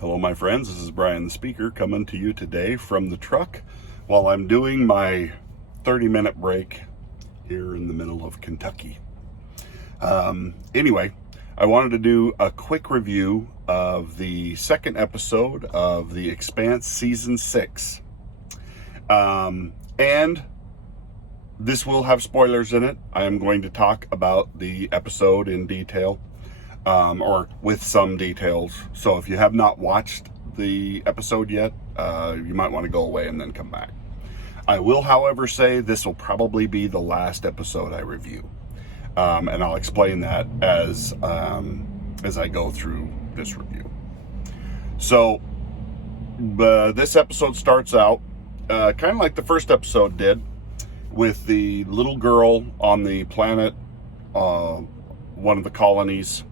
Hello, my friends. This is Brian the Speaker coming to you today from the truck while I'm doing my 30-minute break here in the middle of Kentucky. Anyway, I wanted to do a quick review of the second episode of the Expanse Season 6. And this will have spoilers in it. I am going to talk about the episode in detail. Or with some details. So if you have not watched the episode yet, you might want to go away and then come back. I will, however, say this will probably be the last episode I review. And I'll explain that as I go through this review. So this episode starts out kind of like the first episode did, with the little girl on the planet, one of the colonies,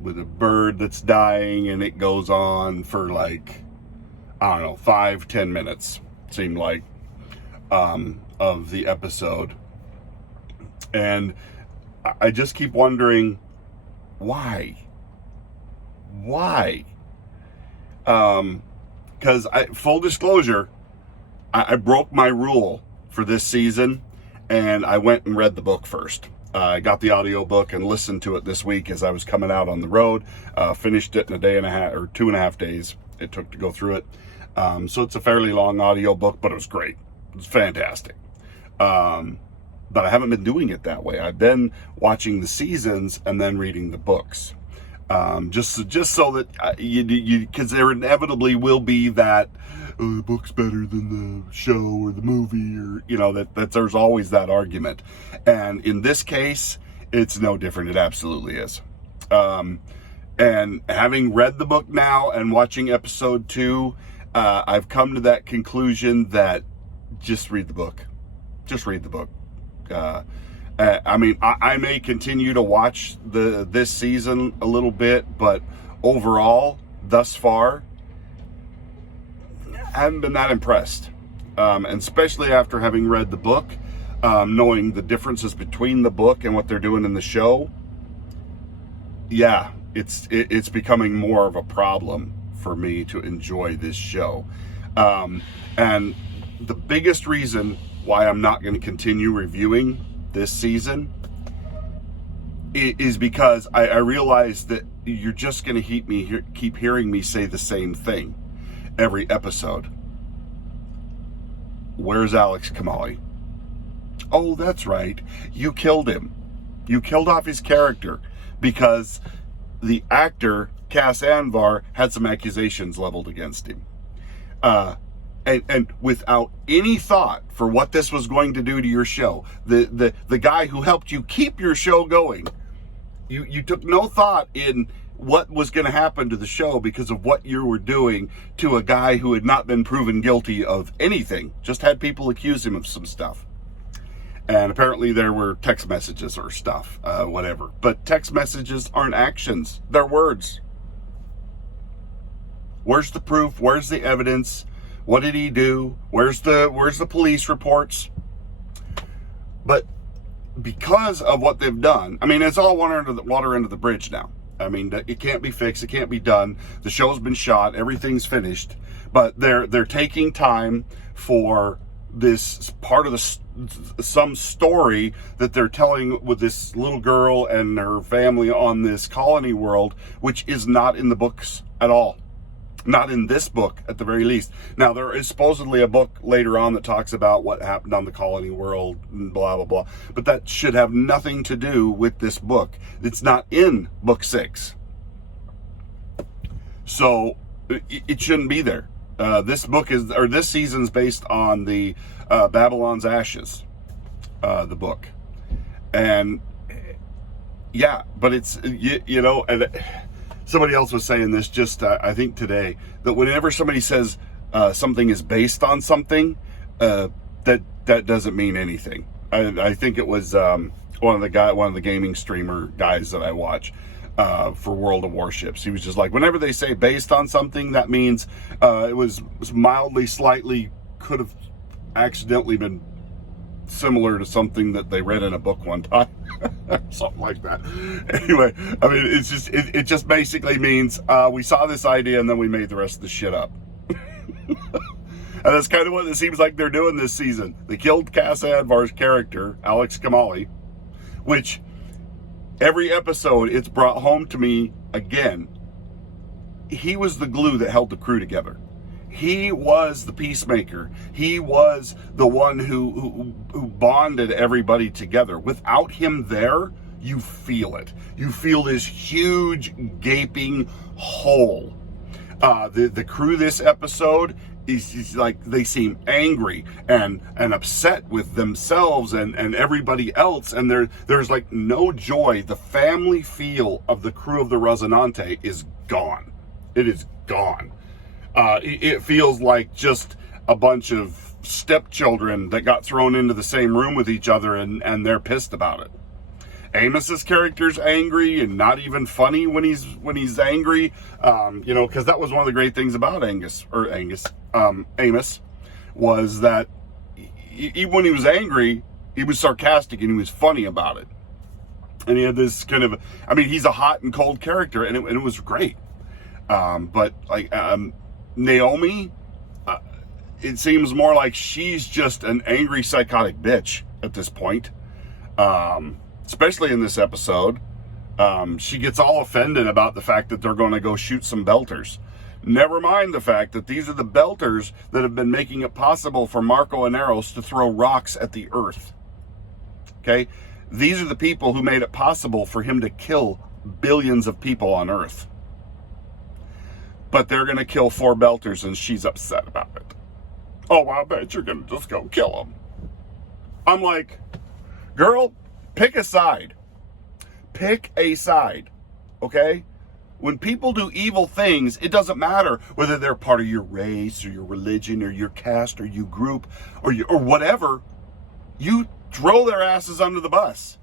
with a bird that's dying, and it goes on for like, I don't know, 5-10 minutes, seemed like, of the episode. And I just keep wondering, why? Because full disclosure, I broke my rule for this season, and I went and read the book first. I got the audiobook and listened to it this week as I was coming out on the road. Finished it in a day and a half, or 2.5 days it took to go through it. So it's a fairly long audiobook, but it was great. It was fantastic. But I haven't been doing it that way. I've been watching the seasons and then reading the books. Just so that because there inevitably will be that the book's better than the show or the movie, or that there's always that argument. And in this case, it's no different. It absolutely is. And having read the book now and watching episode 2, I've come to that conclusion that just read the book. Just read the book. I mean, I may continue to watch this season a little bit, but overall, thus far, I haven't been that impressed. And especially after having read the book, knowing the differences between the book and what they're doing in the show, yeah, it's becoming more of a problem for me to enjoy this show. And the biggest reason why I'm not going to continue reviewing this season is because I realize that you're just going to keep hearing me say the same thing every episode. Where's Alex Kamali? Oh, that's right. You killed him. You killed off his character because the actor, Cass Anvar, had some accusations leveled against him. And without any thought for what this was going to do to your show, the guy who helped you keep your show going, you took no thought in what was going to happen to the show because of what you were doing to a guy who had not been proven guilty of anything, just had people accuse him of some stuff. And apparently there were text messages or stuff, whatever. But text messages aren't actions, they're words. Where's the proof? Where's the evidence? What did he do? Where's the police reports? But because of what they've done, I mean, it's all water under the bridge now. I mean, it can't be fixed. It can't be done. The show's been shot. Everything's finished. But they're taking time for this part of some story that they're telling with this little girl and her family on this colony world, which is not in the books at all. Not in this book, at the very least. Now, there is supposedly a book later on that talks about what happened on the colony world, and blah, blah, blah. But that should have nothing to do with this book. It's not in book 6. So, it shouldn't be there. This season's based on the Babylon's Ashes, the book. And, yeah, but it's, and somebody else was saying this just, I think today, that whenever somebody says something is based on something, that doesn't mean anything. I think it was one of the gaming streamer guys that I watch for World of Warships. He was just like, whenever they say based on something, that means it was mildly, slightly, could have accidentally been similar to something that they read in a book one time. Something like that. Anyway, I mean, it just basically means we saw this idea and then we made the rest of the shit up. And that's kind of what it seems like they're doing this season. They killed Cass Anvar's character, Alex Kamali, which every episode it's brought home to me again. He was the glue that held the crew together. He was the peacemaker. He was the one who bonded everybody together. Without him there, you feel it. You feel this huge gaping hole. The crew this episode is like, they seem angry and upset with themselves and everybody else, and there's like no joy. The family feel of the crew of the Rosinante is gone. It is gone. It feels like just a bunch of stepchildren that got thrown into the same room with each other, and they're pissed about it. Amos's character's angry and not even funny when he's angry, because that was one of the great things about Amos, was that even when he was angry, he was sarcastic and he was funny about it. And he had this kind of, I mean, he's a hot and cold character, and it was great. But like Naomi, it seems more like she's just an angry, psychotic bitch at this point. Especially in this episode, she gets all offended about the fact that they're going to go shoot some belters. Never mind the fact that these are the belters that have been making it possible for Marco Inaros to throw rocks at the earth. Okay? These are the people who made it possible for him to kill billions of people on Earth. But they're going to kill 4 belters, and she's upset about it. Oh, well, I bet you're going to just go kill them. I'm like, girl, pick a side. Pick a side, okay? When people do evil things, it doesn't matter whether they're part of your race or your religion or your caste or your group or whatever. You throw their asses under the bus,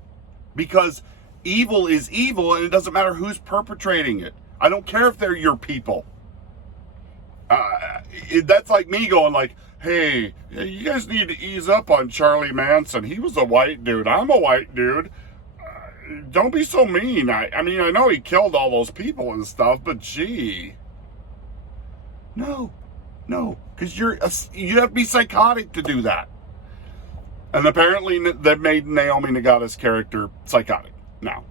because evil is evil, and it doesn't matter who's perpetrating it. I don't care if they're your people. That's like me going like, hey, you guys need to ease up on Charlie Manson. He was a white dude. I'm a white dude. Don't be so mean. I mean, I know he killed all those people and stuff, but gee. No, because you'd have to be psychotic to do that. And apparently they've made Naomi Nagata's character psychotic now.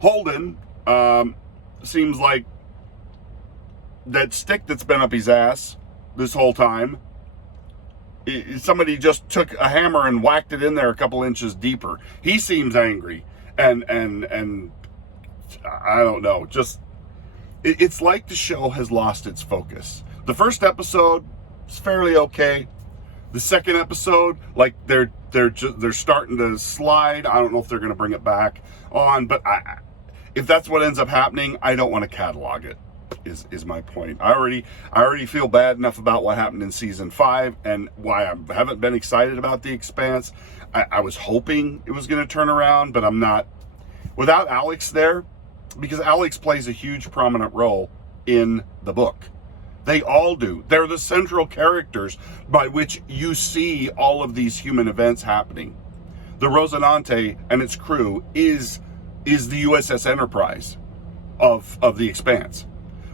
Holden seems like that stick that's been up his ass this whole time, somebody just took a hammer and whacked it in there a couple inches deeper. He seems angry, and I don't know, just it's like the show has lost its focus. The first episode is fairly okay. The second episode, like they're starting to slide. I don't know if they're going to bring it back on, but if that's what ends up happening, I don't want to catalog it. Is my point. I already feel bad enough about what happened in season 5 and why I haven't been excited about The Expanse. I was hoping it was going to turn around, but I'm not. Without Alex there, because Alex plays a huge prominent role in the book. They all do. They're the central characters by which you see all of these human events happening. The Rosinante and its crew is the USS Enterprise of The Expanse.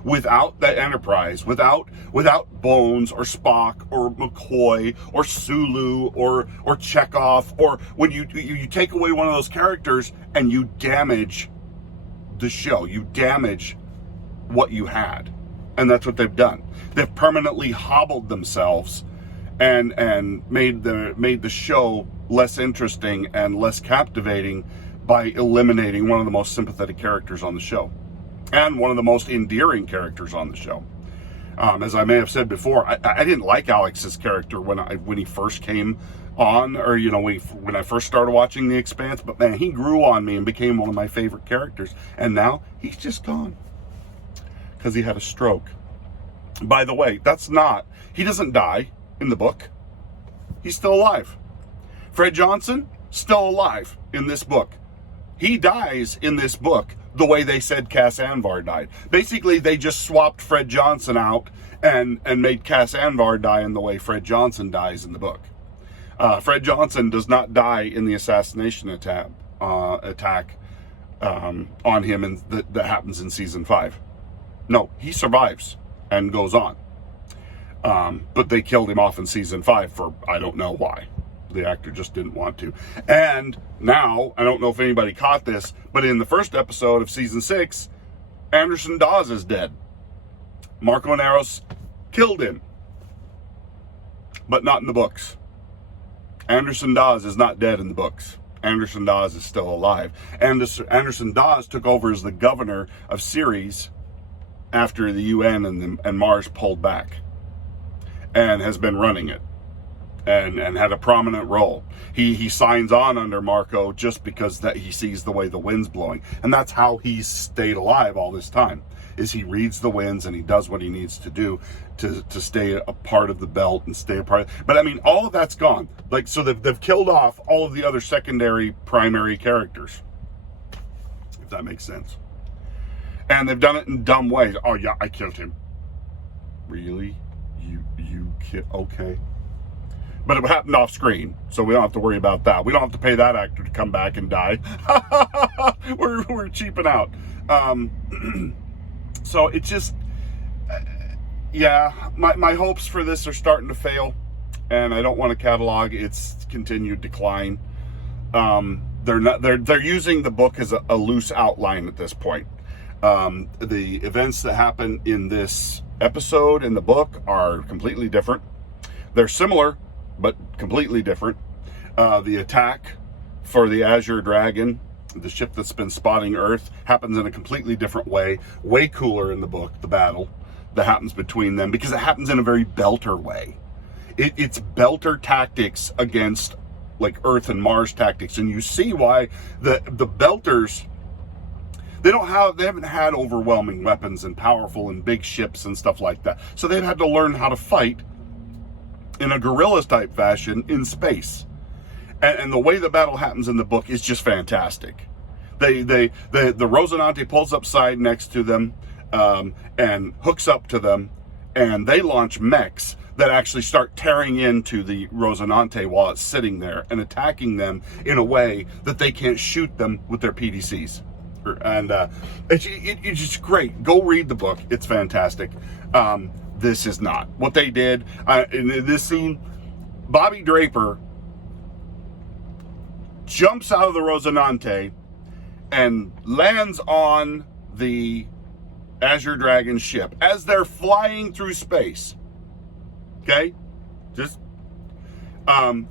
Without that Enterprise, without Bones or Spock or McCoy or Sulu or Chekhov, or when you take away one of those characters and you damage the show, you damage what you had. And that's what they've done. They've permanently hobbled themselves and made the show less interesting and less captivating by eliminating one of the most sympathetic characters on the show. And one of the most endearing characters on the show. As I may have said before, I didn't like Alex's character when he first came on, or when I first started watching The Expanse. But man, he grew on me and became one of my favorite characters. And now he's just gone because he had a stroke. By the way, he doesn't die in the book. He's still alive. Fred Johnson, still alive in this book. He dies in this book the way they said Cass Anvar died. Basically, they just swapped Fred Johnson out and made Cass Anvar die in the way Fred Johnson dies in the book. Fred Johnson does not die in the assassination attack on him, and that happens in season 5. No, he survives and goes on. But they killed him off in season 5 for, I don't know why. The actor just didn't want to. And now, I don't know if anybody caught this, but in the first episode of season 6, Anderson Dawes is dead. Marco Inaros killed him, but not in the books. Anderson Dawes is not dead in the books. Anderson Dawes is still alive. And Anderson Dawes took over as the governor of Ceres after the UN and Mars pulled back, and has been running it, and had a prominent role. He signs on under Marco just because that he sees the way the wind's blowing, and that's how he's stayed alive all this time. Is he reads the winds and he does what he needs to do to stay a part of the belt and stay a part. But I mean, all of that's gone. Like, so they've killed off all of the other secondary, primary characters, if that makes sense. And they've done it in dumb ways. Oh yeah, I killed him. Really? You killed? Okay. But it happened off screen, so we don't have to worry about that. We don't have to pay that actor to come back and die. we're cheaping out. So it's just, yeah, my hopes for this are starting to fail, and I don't want to catalog its continued decline. They're using the book as a loose outline at this point. The events that happen in this episode in the book are completely different. They're similar, but completely different. The attack for the Azure Dragon, the ship that's been spotting Earth, happens in a completely different way. Way cooler in the book, the battle that happens between them, because it happens in a very Belter way. It's Belter tactics against like Earth and Mars tactics, and you see why the Belters, they haven't had overwhelming weapons and powerful and big ships and stuff like that. So they've had to learn how to fight in a guerrilla type fashion in space. And the way the battle happens in the book is just fantastic. The Rosinante pulls up side next to them, and hooks up to them, and they launch mechs that actually start tearing into the Rosinante while it's sitting there and attacking them in a way that they can't shoot them with their PDCs. And it's just great. Go read the book. It's fantastic. This is not. What they did in this scene, Bobby Draper jumps out of the Rosinante and lands on the Azure Dragon ship as they're flying through space. Okay? Just and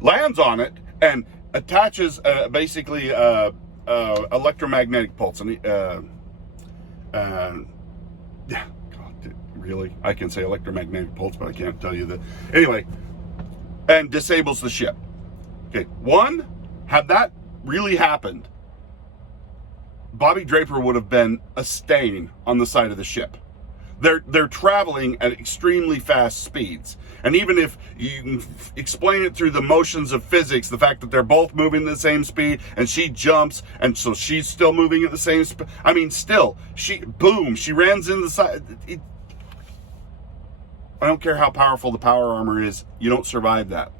lands on it and attaches basically electromagnetic pulse. And yeah, God, really? I can say electromagnetic pulse, but I can't tell you that. Anyway, and disables the ship. Okay, had that really happened, Bobby Draper would have been a stain on the side of the ship. They're traveling at extremely fast speeds. And even if you can explain it through the motions of physics, the fact that they're both moving at the same speed, and she jumps, and so she's still moving at the same speed. I mean, still, she runs in the side. I don't care how powerful the power armor is, you don't survive that.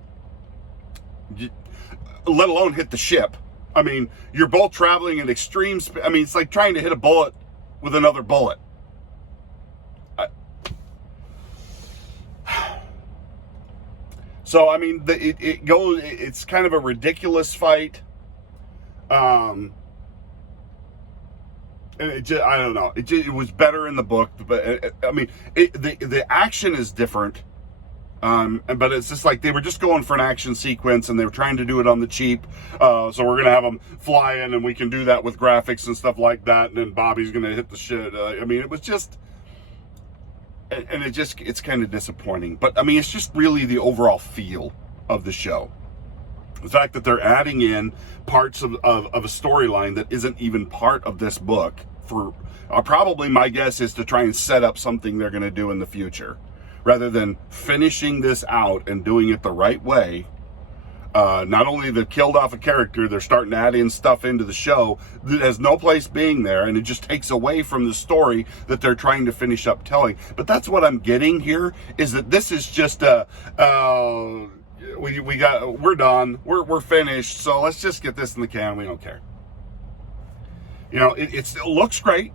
Let alone hit the ship. I mean, you're both traveling at extreme speed. I mean, it's like trying to hit a bullet with another bullet. So, I mean, it's kind of a ridiculous fight. And I don't know. It was better in the book, but I mean, the action is different. But it's just like they were just going for an action sequence, and they were trying to do it on the cheap. So we're gonna have them fly in, and we can do that with graphics and stuff like that. And then Bobby's gonna hit the shit. I mean, it was just, and it's kind of disappointing. But I mean, it's just really the overall feel of the show. The fact that they're adding in parts of a storyline that isn't even part of this book for probably, my guess is to try and set up something they're going to do in the future, rather than finishing this out and doing it the right way. Not only they've killed off a character, they're starting to add in stuff into the show that has no place being there, and it just takes away from the story that they're trying to finish up telling. But that's what I'm getting here, is that this is just we're done, we're finished, so let's just get this in the can, we don't care. You know, it still looks great,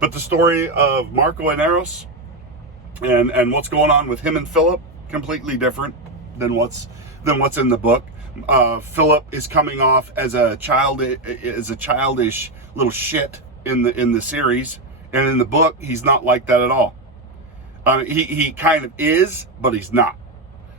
but the story of Marco and Eros and what's going on with him and Philip, completely different than what's in the book. Philip is coming off as a childish little shit in the series, and in the book he's not like that at all. He kind of is, but he's not.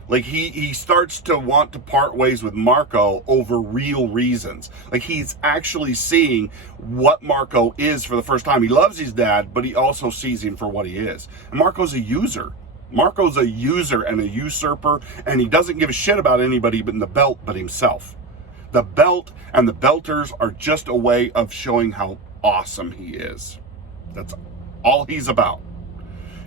Like he starts to want to part ways with Marco over real reasons. Like he's actually seeing what Marco is for the first time. He loves his dad, but he also sees him for what he is. And Marco's a user. Marco's a user and a usurper, and he doesn't give a shit about anybody but in the belt but himself. The belt and the belters are just a way of showing how awesome he is. That's all he's about.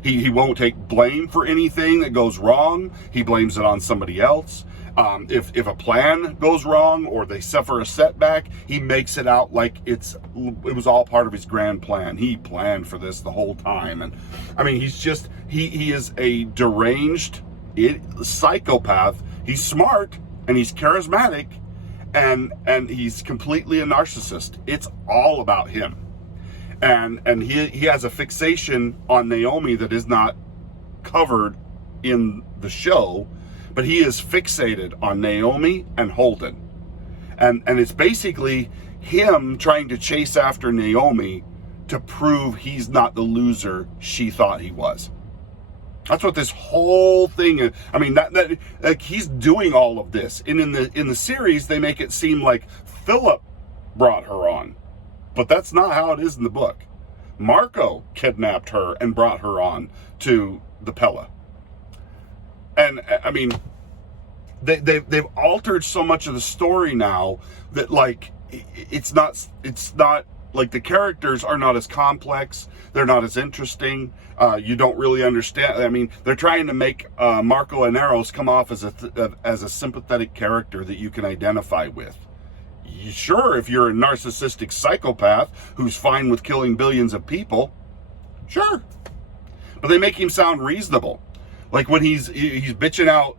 He won't take blame for anything that goes wrong. He blames it on somebody else. If a plan goes wrong or they suffer a setback, he makes it out like it was all part of his grand plan. He planned for this the whole time. And I mean, he is a deranged psychopath. He's smart and he's charismatic, and he's completely a narcissist. It's all about him. And he has a fixation on Naomi that is not covered in the show, but he is fixated on Naomi and Holden. And it's basically him trying to chase after Naomi to prove he's not the loser she thought he was. That's what this whole thing is. I mean, that like he's doing all of this. And in the series, they make it seem like Philip brought her on. But that's not how it is in the book. Marco kidnapped her and brought her on to the Pella. And I mean, they've altered so much of the story now that like it's not like the characters are not as complex. They're not as interesting. You don't really understand. I mean, they're trying to make Marco and Eros come off as a sympathetic character that you can identify with. Sure, if you're a narcissistic psychopath who's fine with killing billions of people, sure. But they make him sound reasonable. Like when he's bitching out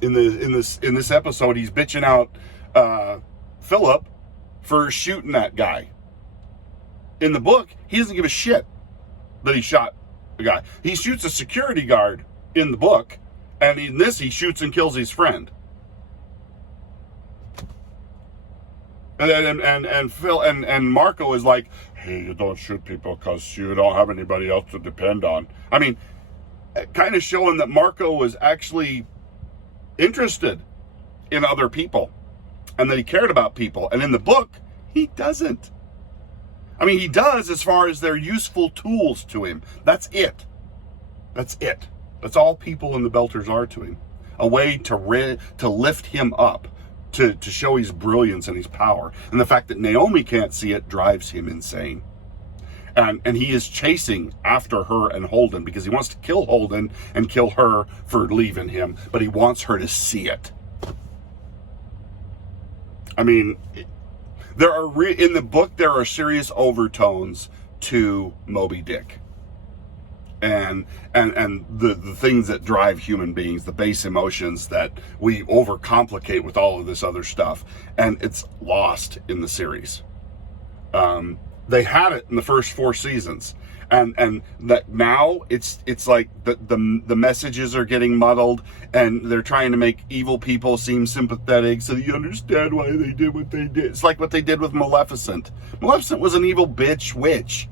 in this episode, he's bitching out Philip for shooting that guy. In the book, he doesn't give a shit that he shot the guy. He shoots a security guard in the book, and in this, he shoots and kills his friend. And Phil and Marco is like, hey, you don't shoot people because you don't have anybody else to depend on. I mean, kind of showing that Marco was actually interested in other people and that he cared about people. And in the book, he doesn't. I mean, he does as far as they're useful tools to him. That's it. That's it. That's all people in the Belters are to him. A way to lift him up. To show his brilliance and his power. And the fact that Naomi can't see it drives him insane. And he is chasing after her and Holden because he wants to kill Holden and kill her for leaving him, but he wants her to see it. I mean, in the book, there are serious overtones to Moby Dick. And the things that drive human beings, the base emotions that we overcomplicate with all of this other stuff. And it's lost in the series. They had it in the first 4 seasons. And that now it's like the messages are getting muddled, and they're trying to make evil people seem sympathetic so that you understand why they did what they did. It's like what they did with Maleficent. Maleficent was an evil bitch witch.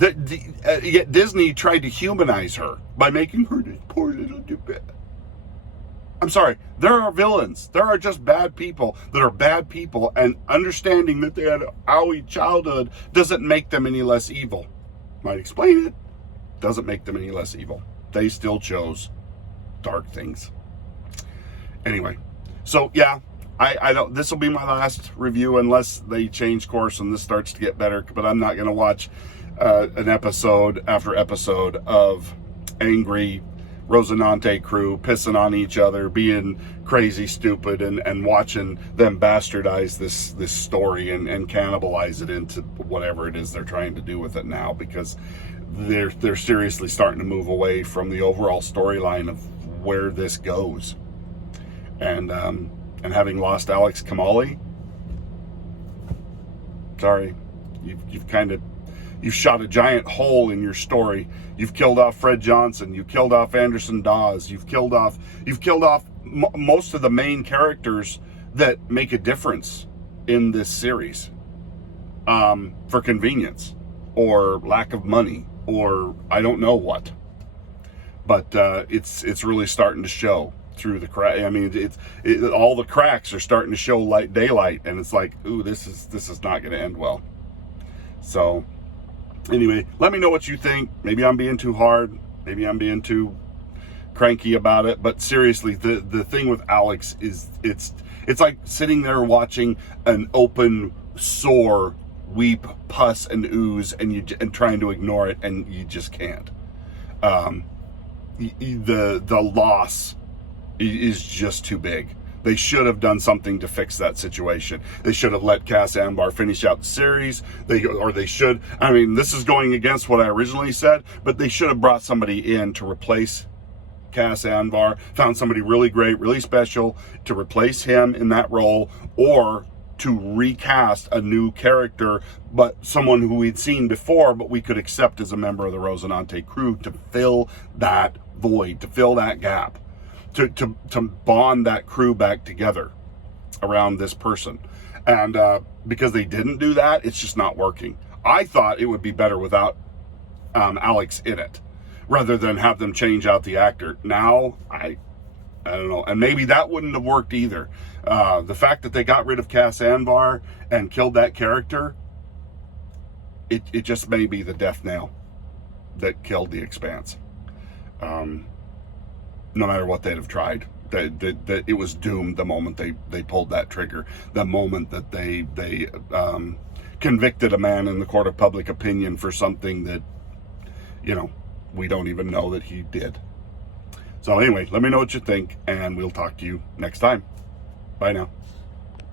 Yet Disney tried to humanize her by making her this poor little bit. I'm sorry, there are villains. There are just bad people that are bad people, and understanding that they had an owie childhood doesn't make them any less evil. Might explain it. Doesn't make them any less evil. They still chose dark things. Anyway, so yeah, I don't. This will be my last review unless they change course and this starts to get better. But I'm not going to watch an episode after episode of angry Rosinante crew pissing on each other, being crazy stupid, and watching them bastardize this story and cannibalize it into whatever it is they're trying to do with it now, because they're seriously starting to move away from the overall storyline of where this goes. And having lost Alex Kamali, sorry, you've shot a giant hole in your story. You've killed off Fred Johnson. You killed off Anderson Dawes. You've killed off most of the main characters that make a difference in this series, for convenience or lack of money or I don't know what. But it's really starting to show through the crack. I mean, all the cracks are starting to show daylight, and it's like, ooh, this is not going to end well. So anyway, let me know what you think. Maybe I'm being too hard. Maybe I'm being too cranky about it. But seriously, the thing with Alex is it's like sitting there watching an open sore weep, pus, and ooze, and trying to ignore it, and you just can't. The loss is just too big. They should have done something to fix that situation. They should have let Cass Ambar finish out the series. They should, I mean, this is going against what I originally said, but they should have brought somebody in to replace Cass Ambar, found somebody really great, really special to replace him in that role, or to recast a new character, but someone who we'd seen before, but we could accept as a member of the Rosinante crew to fill that void, to fill that gap, to bond that crew back together around this person. And because they didn't do that, it's just not working. I thought it would be better without Alex in it, rather than have them change out the actor. Now, I don't know. And maybe that wouldn't have worked either. The fact that they got rid of Cass Ambar and killed that character, it just may be the death nail that killed the Expanse. No matter what they'd have tried, that it was doomed the moment they pulled that trigger. The moment that they convicted a man in the court of public opinion for something that, we don't even know that he did. So anyway, let me know what you think, and we'll talk to you next time. Bye now.